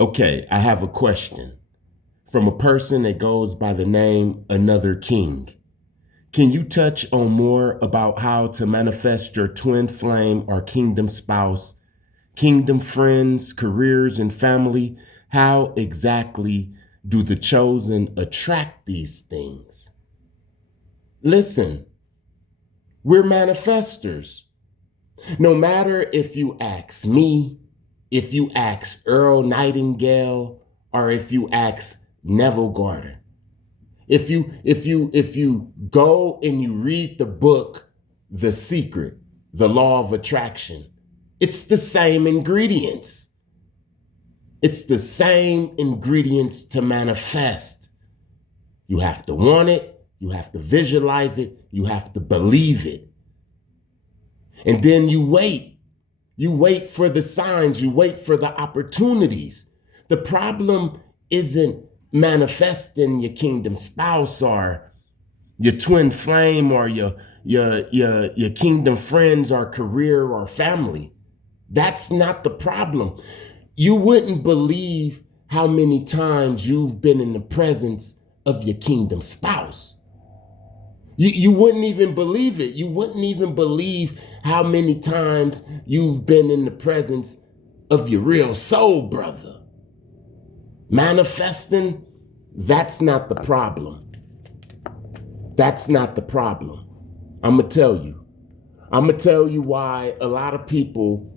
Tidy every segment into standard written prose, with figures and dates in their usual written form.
Okay, I have a question from a person that goes by the name Another King. Can you touch on more about how to manifest your twin flame or kingdom spouse, kingdom friends, careers, and family? How exactly do the chosen attract these things? Listen, we're manifestors. No matter if you ask me, if you ask Earl Nightingale, or if you ask Neville Gordon. If you go and you read the book The Secret, The Law of Attraction, it's the same ingredients. It's the same ingredients to manifest. You have to want it, you have to visualize it, you have to believe it. And then you wait. You wait for the signs, you wait for the opportunities. The problem isn't manifesting your kingdom spouse or your twin flame or your kingdom friends or career or family. That's not the problem. You wouldn't believe how many times you've been in the presence of your kingdom spouse. You wouldn't even believe it. You wouldn't even believe how many times you've been in the presence of your real soul brother. Manifesting, that's not the problem. That's not the problem. I'm going to tell you why a lot of people,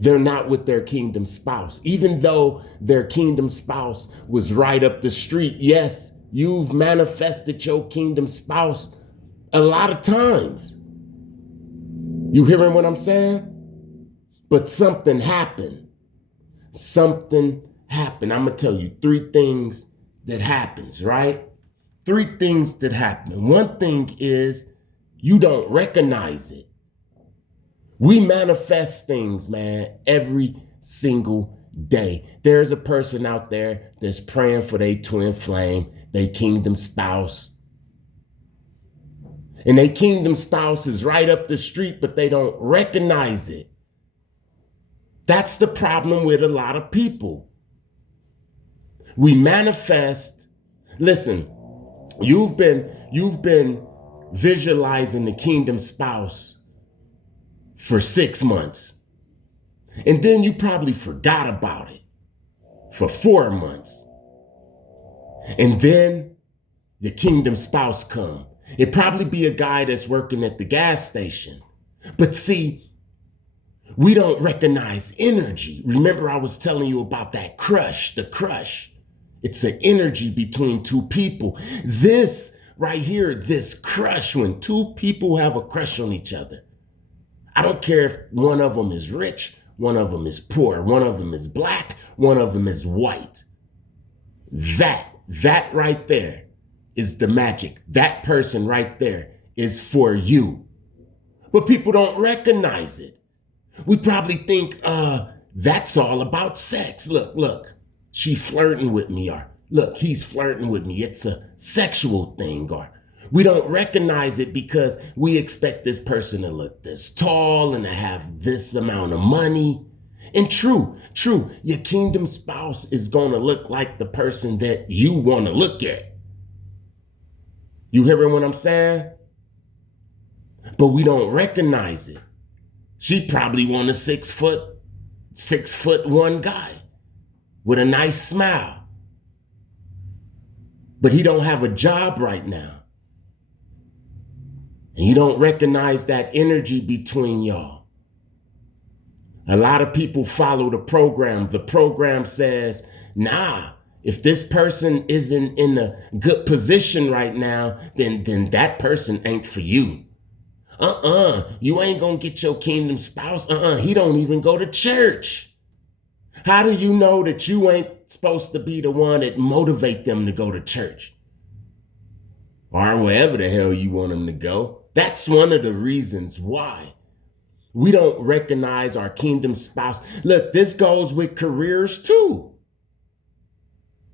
they're not with their kingdom spouse. Even though their kingdom spouse was right up the street. Yes, you've manifested your kingdom spouse a lot of times. You hearing what I'm saying? But something happened. Something happened. I'm going to tell you 3 things that happens, right? 3 things that happen. One thing is you don't recognize it. We manifest things, man, every single day. There's a person out there that's praying for their twin flame, their kingdom spouse. And their kingdom spouse is right up the street, but they don't recognize it. That's the problem with a lot of people. We manifest. Listen, you've been visualizing the kingdom spouse for 6 months. And then you probably forgot about it for 4 months. And then your kingdom spouse come. It'd probably be a guy that's working at the gas station. But see, we don't recognize energy. Remember I was telling you about that crush, the crush. It's an energy between 2 people. This right here, this crush, when 2 people have a crush on each other. I don't care if one of them is rich, one of them is poor, one of them is black, one of them is white. That right there is the magic. That person right there is for you. But people don't recognize it. We probably think, that's all about sex. Look, she flirting with me, or look, he's flirting with me. It's a sexual thing, or we don't recognize it because we expect this person to look this tall and to have this amount of money. And true, your kingdom spouse is going to look like the person that you want to look at. You hearing what I'm saying? But we don't recognize it. She probably want a 6'1" guy with a nice smile. But he don't have a job right now. And you don't recognize that energy between y'all. A lot of people follow the program. The program says, nah, if this person isn't in a good position right now, then that person ain't for you. You ain't gonna get your kingdom spouse. He don't even go to church. How do you know that you ain't supposed to be the one that motivate them to go to church? Or wherever the hell you want them to go. That's one of the reasons why we don't recognize our kingdom spouse. Look, this goes with careers too.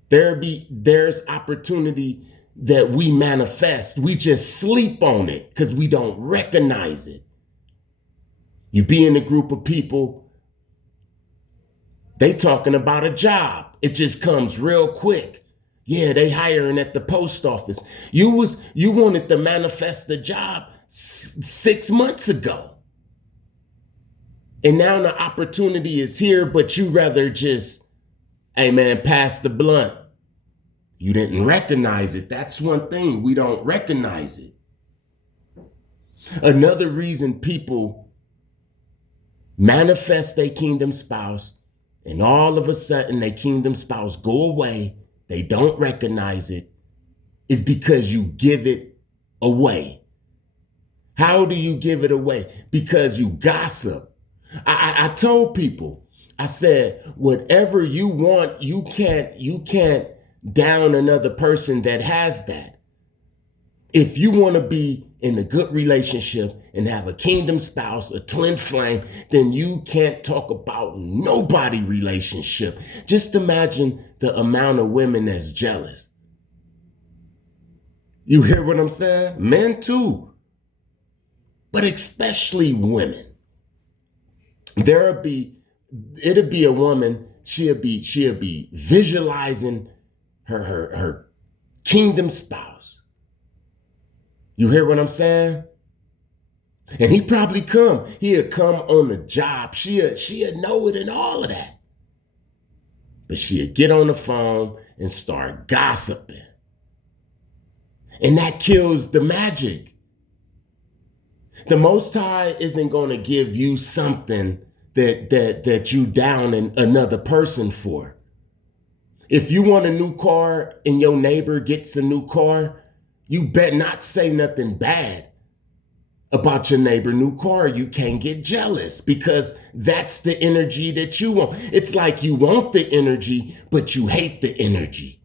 There's opportunity that we manifest. We just sleep on it because we don't recognize it. You be in a group of people They talking about a job. It just comes real quick. Yeah, they hiring at the post office. You wanted to manifest the job 6 months ago. And now the opportunity is here, but you rather just, hey man, pass the blunt. You didn't recognize it. That's one thing. We don't recognize it. Another reason people manifest their kingdom spouse and all of a sudden their kingdom spouse go away, they don't recognize it, is because you give it away. How do you give it away? Because you gossip. I told people, I said, whatever you want, you can't down another person that has that. If you want to be in a good relationship and have a kingdom spouse, a twin flame, then you can't talk about nobody relationship. Just imagine the amount of women that's jealous. You hear what I'm saying? Men too, but especially women. It'll be a woman, she'll be visualizing her kingdom spouse. You hear what I'm saying? And he'll come on the job. She'll know it and all of that. But she'll get on the phone and start gossiping. And that kills the magic. The Most High isn't going to give you something that you down another person for. If you want a new car and your neighbor gets a new car, you bet not say nothing bad about your neighbor new car. You can't get jealous because that's the energy that you want. It's like you want the energy, but you hate the energy.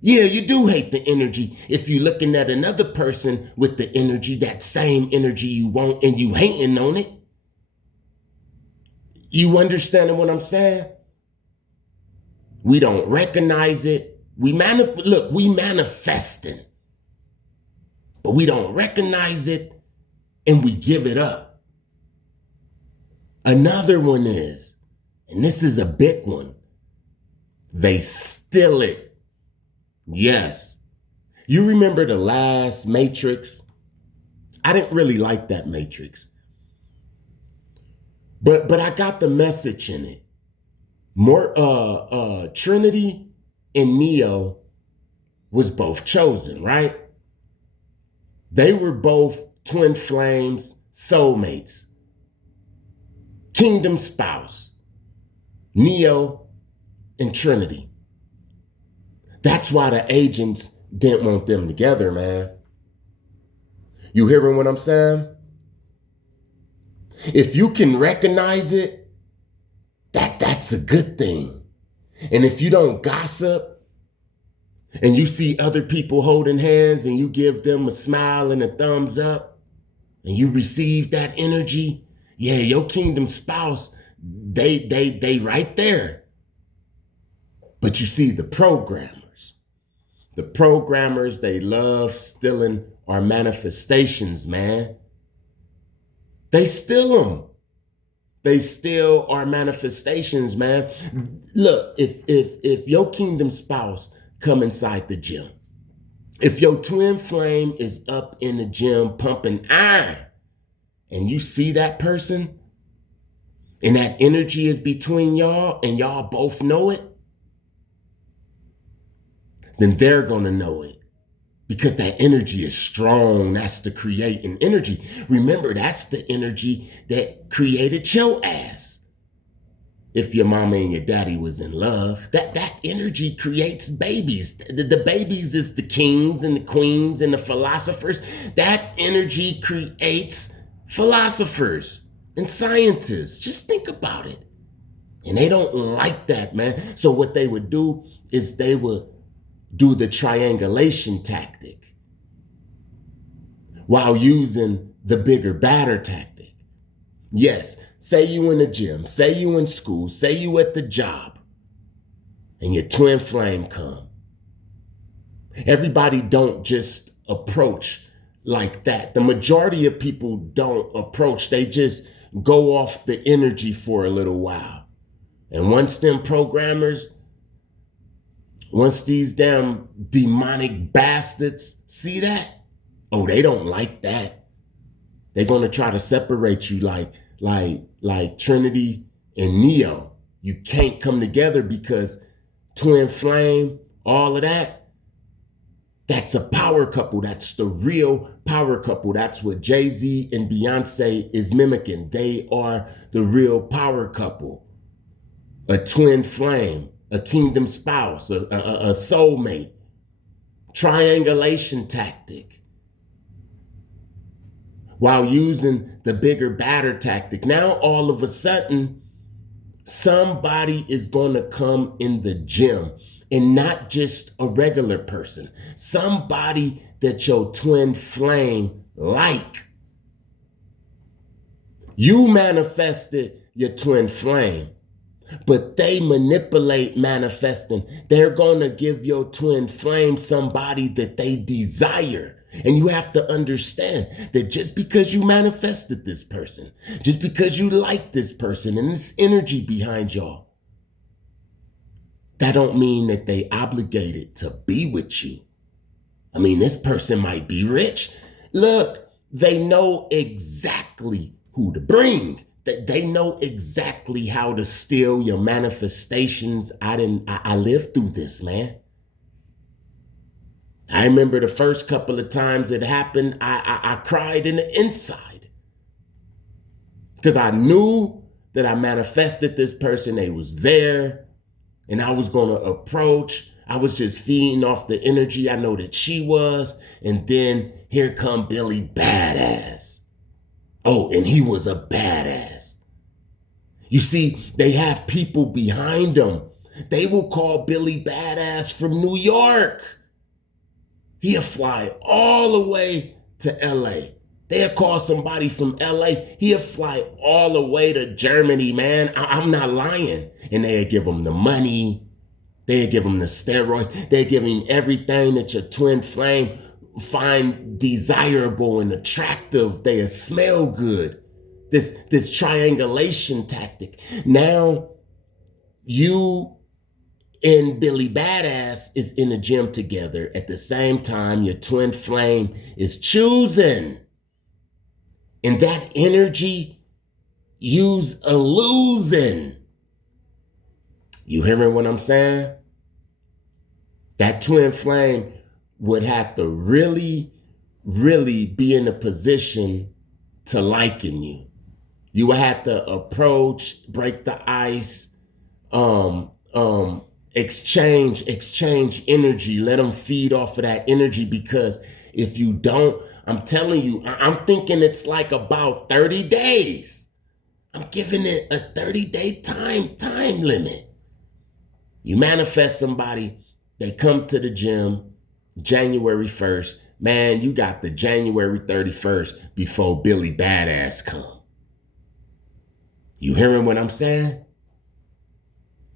Yeah, you do hate the energy if you're looking at another person with the energy, that same energy you want, and you hating on it. You understanding what I'm saying? We don't recognize it. We manifesting, but we don't recognize it and we give it up. Another one is, and this is a big one, they steal it. Yes. You remember the last Matrix? I didn't really like that Matrix. But I got the message in it. Trinity and Neo was both chosen, right? They were both twin flames, soulmates. Kingdom spouse. Neo and Trinity. That's why the agents didn't want them together, man. You hearing what I'm saying? If you can recognize it, that's a good thing. And if you don't gossip and you see other people holding hands and you give them a smile and a thumbs up and you receive that energy, yeah, your kingdom spouse, they right there. But you see the programmers, they love stealing our manifestations, man. They steal them. They steal our manifestations, man. Look, if your kingdom spouse come inside the gym, if your twin flame is up in the gym pumping iron, and you see that person, and that energy is between y'all, and y'all both know it, then they're gonna know it. Because that energy is strong. That's the creating energy. Remember, that's the energy that created your ass. If your mama and your daddy was in love, that energy creates babies. The babies is the kings and the queens and the philosophers. That energy creates philosophers and scientists. Just think about it. And they don't like that, man. So what they would do is they would do the triangulation tactic while using the bigger, badder tactic. Yes, say you in the gym, say you in school, say you at the job, and your twin flame come. Everybody don't just approach like that. The majority of people don't approach. They just go off the energy for a little while. And once them programmers, once these damn demonic bastards see that, oh, they don't like that. They're gonna try to separate you like Trinity and Neo. You can't come together because twin flame, all of that, that's a power couple. That's the real power couple. That's what Jay-Z and Beyonce is mimicking. They are the real power couple. A twin flame, a kingdom spouse, a soulmate, triangulation tactic. While using the bigger, badder tactic. Now, all of a sudden, somebody is going to come in the gym, and not just a regular person, somebody that your twin flame like. You manifested your twin flame, but they manipulate manifesting. They're going to give your twin flame somebody that they desire. And you have to understand that just because you manifested this person, just because you like this person and this energy behind y'all, that don't mean that they obligated to be with you. I mean, this person might be rich. Look, they know exactly who to bring. They know exactly how to steal your manifestations. I lived through this, man. I remember the first couple of times it happened, I cried in the inside. Because I knew that I manifested this person. They was there. And I was going to approach. I was just feeding off the energy I know that she was. And then here come Billy Badass. Oh, and he was a badass. You see, they have people behind them. They will call Billy Badass from New York. He'll fly all the way to LA. They'll call somebody from LA. He'll fly all the way to Germany, man. I'm not lying. And they'll give him the money. They'll give him the steroids. They'll give him everything that your twin flame find desirable and attractive. They'll smell good. This triangulation tactic. Now, you and Billy Badass is in the gym together. At the same time, your twin flame is choosing. And that energy, you's a losing. You hearing what I'm saying? That twin flame would have to really, really be in a position to liking you. You would have to approach, break the ice, exchange energy, let them feed off of that energy, because if you don't, I'm telling you, I'm thinking it's like about 30 days. I'm giving it a 30-day time limit. You manifest somebody, they come to the gym January 1st. Man, you got the January 31st before Billy Badass come. You hearing what I'm saying?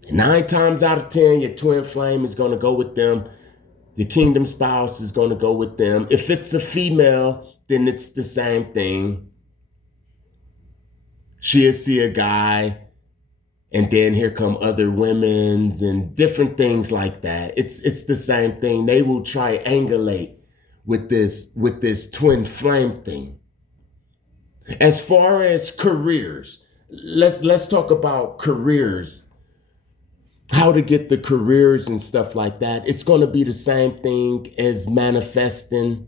9 times out of 10, your twin flame is going to go with them. The kingdom spouse is going to go with them. If it's a female, then it's the same thing. She'll see a guy, and then here come other women's and different things like that. It's the same thing. They will triangulate with this twin flame thing. As far as careers, let's talk about careers. How to get the careers and stuff like that. It's going to be the same thing as manifesting.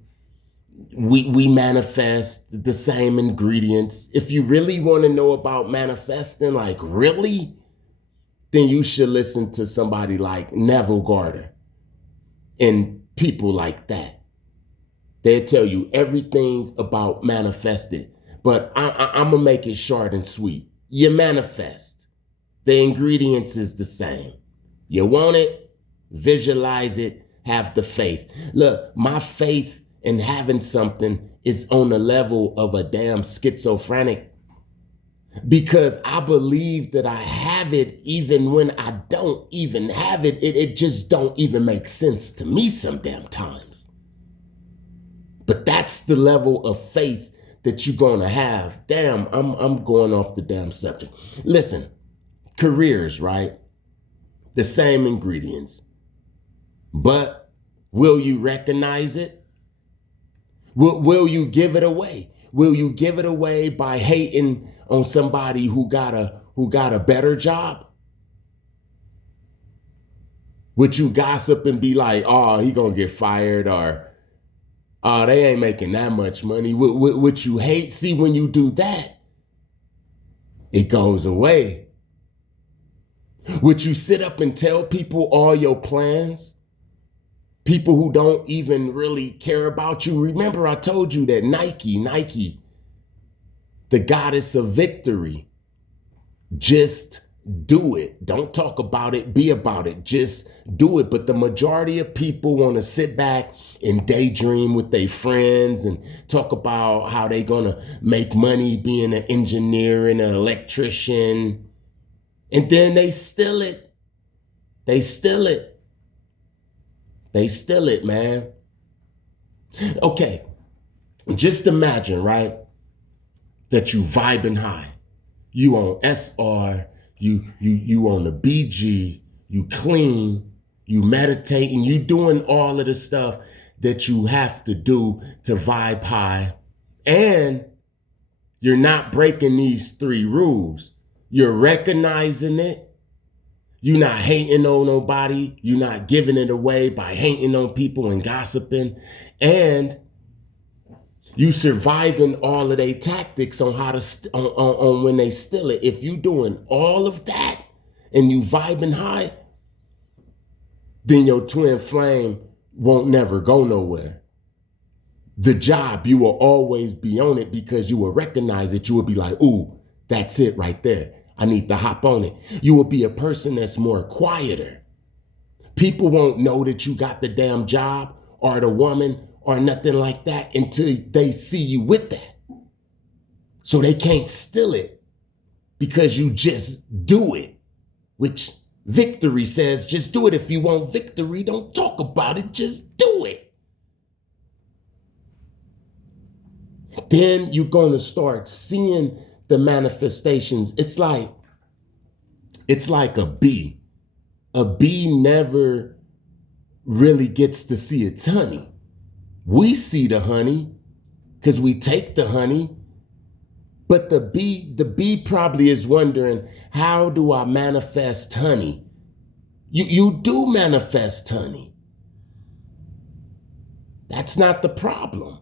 We manifest the same ingredients. If you really want to know about manifesting, like really, then you should listen to somebody like Neville Garter and people like that. They'll tell you everything about manifesting. But I'm going to make it short and sweet. You manifest. The ingredients is the same. You want it, visualize it, have the faith. Look, my faith in having something is on the level of a damn schizophrenic, because I believe that I have it even when I don't even have it. It just don't even make sense to me some damn times. But that's the level of faith that you're gonna have. Damn, I'm going off the damn subject. Listen. careers, right? The same ingredients. But will you recognize it? Will you give it away? Will you give it away by hating on somebody who got a better job? Would you gossip and be like, oh, he gonna get fired, or oh, they ain't making that much money? Would you hate? See, when you do that, it goes away. Would you sit up and tell people all your plans? People who don't even really care about you. Remember, I told you that Nike, the goddess of victory, just do it. Don't talk about it, be about it. Just do it. But the majority of people want to sit back and daydream with their friends and talk about how they gonna make money being an engineer and an electrician. And then they steal it. They steal it. They steal it, man. Okay, just imagine, right, that you vibing high. You on SR, you on the BG, you clean, you meditating, you doing all of the stuff that you have to do to vibe high. And you're not breaking these 3 rules. You're recognizing it. You're not hating on nobody. You're not giving it away by hating on people and gossiping. And you surviving all of their tactics on how to on when they steal it. If you doing all of that and you vibing high, then your twin flame won't never go nowhere. The job, you will always be on it because you will recognize it. You will be like, ooh, that's it right there. I need to hop on it. You will be a person that's more quieter. People won't know that you got the damn job or the woman or nothing like that until they see you with that. So they can't steal it because you just do it, which victory says just do it. If you want victory, don't talk about it, just do it. Then you're going to start seeing the manifestations. It's like a bee. A bee never really gets to see its honey. We see the honey because we take the honey, but the bee probably is wondering, how do I manifest honey? You do manifest honey. That's not the problem.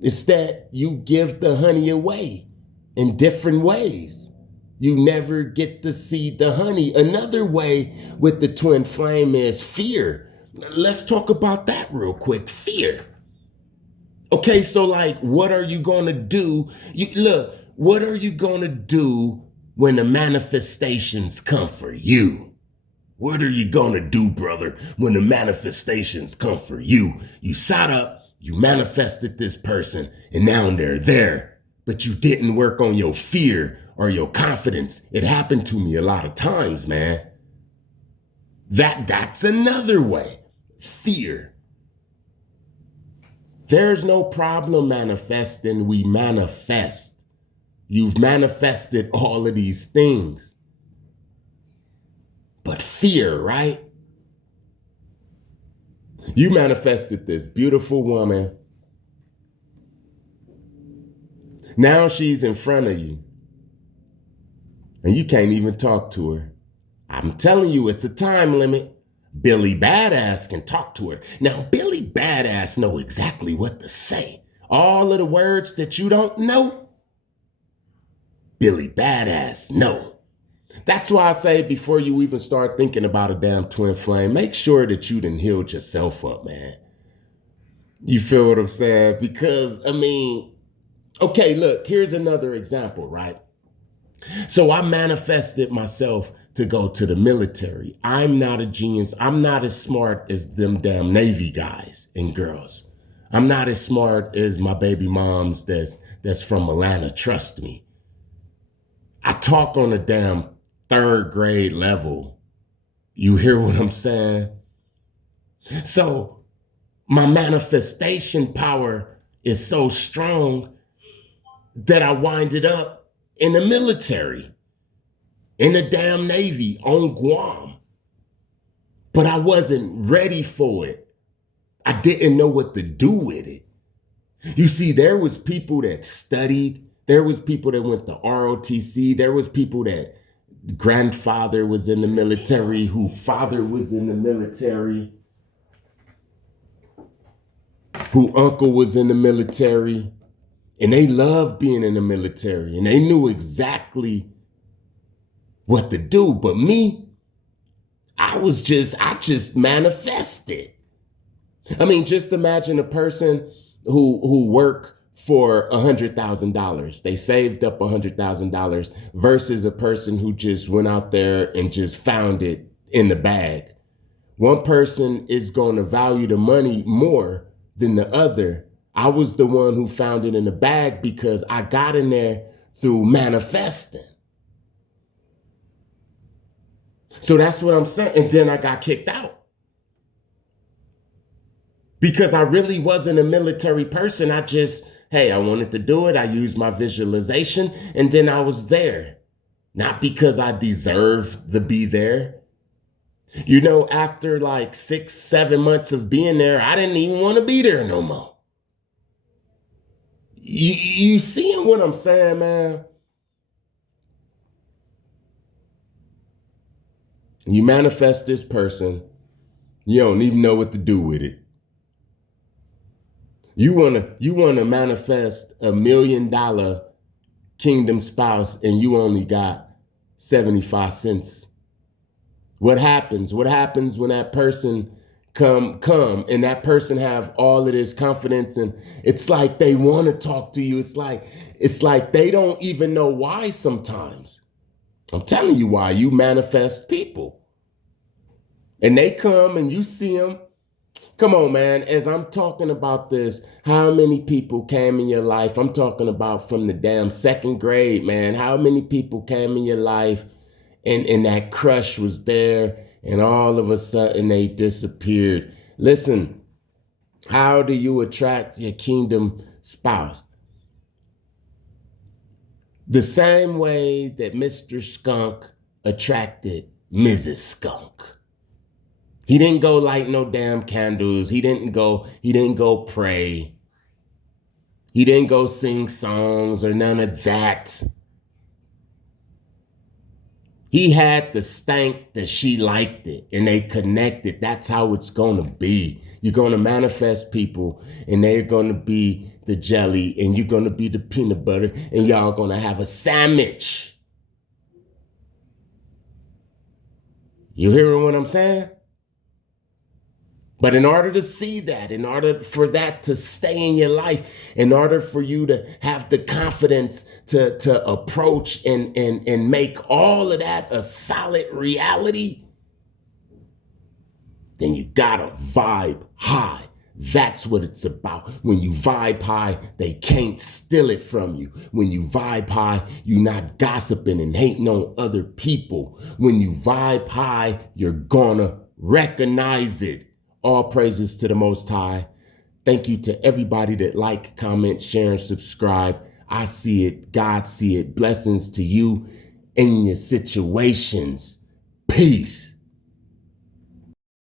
It's that you give the honey away in different ways. You never get to see the honey. Another way with the twin flame is fear. Let's talk about that real quick. Fear. Okay, so like, what are you going to do? What are you going to do when the manifestations come for you? What are you going to do, brother, when the manifestations come for you? You sat up, you manifested this person, and now they're there. But you didn't work on your fear or your confidence. It happened to me a lot of times, man. That's another way. Fear. There's no problem manifesting. We manifest. You've manifested all of these things. But fear, right? You manifested this beautiful woman. Now she's in front of you. And you can't even talk to her. I'm telling you, it's a time limit. Billy Badass can talk to her. Now, Billy Badass know exactly what to say. All of the words that you don't know, Billy Badass know. That's why I say before you even start thinking about a damn twin flame, make sure that you done healed yourself up, man. You feel what I'm saying? Because, okay, look, here's another example, right? So I manifested myself to go to the military. I'm not a genius. I'm not as smart as them damn Navy guys and girls. I'm not as smart as my baby moms that's from Atlanta, trust me. I talk on a damn 3rd grade level. You hear what I'm saying? So my manifestation power is so strong that I winded up in the military. in the damn Navy on Guam. But I wasn't ready for it. I didn't know what to do with it. You see, there was people that studied. There was people that went to ROTC. There was people that grandfather was in the military, who father was in the military, who uncle was in the military. And they loved being in the military. And they knew exactly what to do. But me, I just manifested. I mean, just imagine a person who worked for $100,000. They saved up $100,000 versus a person who just went out there and just found it in the bag. One person is going to value the money more than the other. I was the one who found it in the bag because I got in there through manifesting. So that's what I'm saying. And then I got kicked out. Because I really wasn't a military person. I wanted to do it. I used my visualization and then I was there. Not because I deserved to be there. You know, after like 6-7 months of being there, I didn't even want to be there no more. You seeing what I'm saying, man? You manifest this person, you don't even know what to do with it. You wanna manifest $1 million kingdom spouse and you only got 75 cents. What happens? What happens when that person come and that person have all of this confidence and it's like they want to talk to you. It's like they don't even know why sometimes. I'm telling you why. You manifest people. And they come and you see them. Come on, man. As I'm talking about this, how many people came in your life? I'm talking about from the damn second grade, man. How many people came in your life and that crush was there and all of a sudden they disappeared? Listen, how do you attract your kingdom spouse? The same way that Mr. Skunk attracted Mrs. Skunk. He didn't go light no damn candles. He didn't go pray. He didn't go sing songs or none of that. He had the stank that she liked it and they connected. That's how it's going to be. You're going to manifest people and they're going to be the jelly and you're going to be the peanut butter and y'all going to have a sandwich. You hearing what I'm saying? But in order to see that, in order for that to stay in your life, in order for you to have the confidence to approach and make all of that a solid reality, then you gotta vibe high. That's what it's about. When you vibe high, they can't steal it from you. When you vibe high, you're not gossiping and hating on other people. When you vibe high, you're gonna recognize it. All praises to the Most High. Thank you to everybody that like, comment, share, and subscribe. I see it. God see it. Blessings to you and your situations. Peace.